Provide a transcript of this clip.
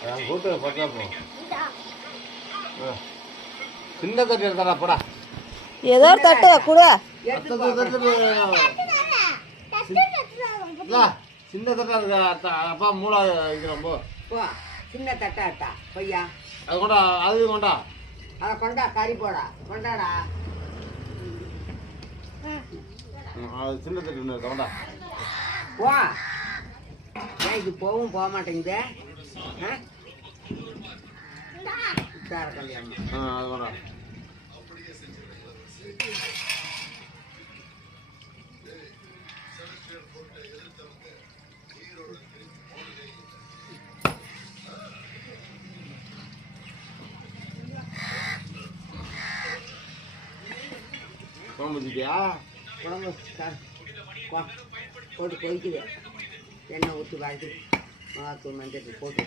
கூட்டு பட்டா போ சின்ன தட்டு எடுத்தாடா போடா ஏதோ ஒரு தட்டு கூட சின்ன தட்டா இருக்கா அப்பா மூளை வைக்கிறோம் போ சின்ன தட்டாட்டா பையா அது கொண்டா அது கொண்டா அதை கொண்டா கறி போடா கொண்டாடா அது சின்ன தட்டு ஒன்று கொண்டா போ ஏன் இது போகவும் போக மாட்டேங்குது அது கொண்டா குழம்பு வச்சுட்டியா குழம்பு போட்டு கொதிக்குது எண்ணெய் ஊற்றி வாங்கி மிளகாத்தூள் மஞ்சள் போட்டு